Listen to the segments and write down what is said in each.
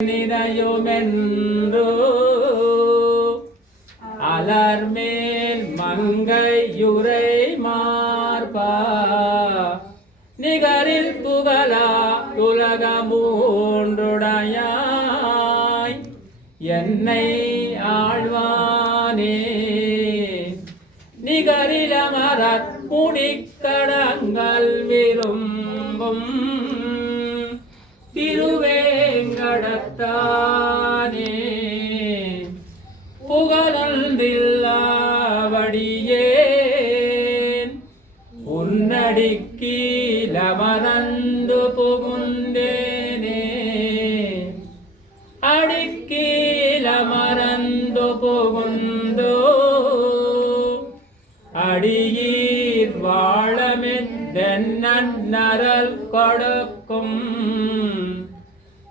நினையுமென்று அலர்மேல் மங்கையுரை மார்பா நிகரில் புகழா உலகமூன்றுடையாய் என்னை ஆழ்வானே நிகரிலமரர் முடிக்கடங்கள் விரும்பும் திருவேங்கடத்தானே புகழொன்றில்லாவடியேன் உன்னடிக்கீழமர்ந்து புகுந்தேனே அடிக்கீழமர்ந்து புகுந்தோ அடியீர் வாழமென்னரல் கொடுக்கும்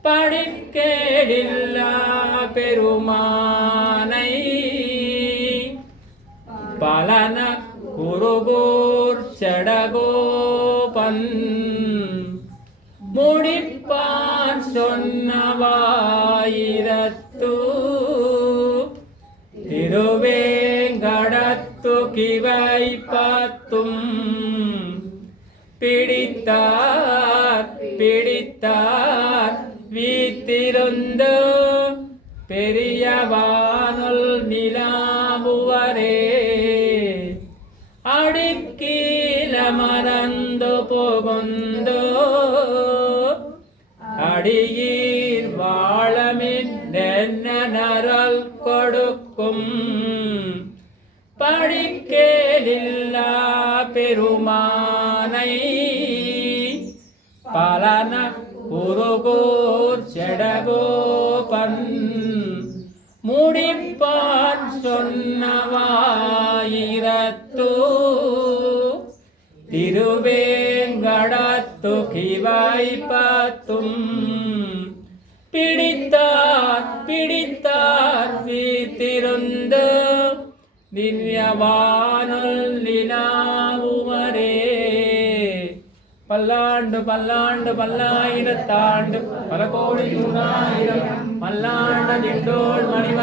படிக்கேடில்லா பெருமானை பலன குருகூர் செடகோபன் முடிப்பான் சொன்னவாயிரத்து திருவேங்கடத்து கிவை பத்தும் பிடித்தார் பிடித்தார் வீத்திருந்து பெரியவானுள் நிலாவுவரே அடிக்கீழமர்ந்து புகுந்தோ அடியீர் வாழமென்னரல் கொடுக்கும் படிக்கேடில்லா பெருமானை பலன குருகூர் செடகோபன் முடிப்பான் சொன்னவாயிரத்து திருவேங்கடத்து கிவை பத்தும் பிடித்தார் பிடித்தார் வீத்திருந்து திவ்யவானுள் நிலாவுவரே பல்லாண்டு பல்லாண்டு பல்லாயிரத்தாண்டு பல கோடி நூறாயிரம் பல்லாண்ட நின்றோள் மணிவன்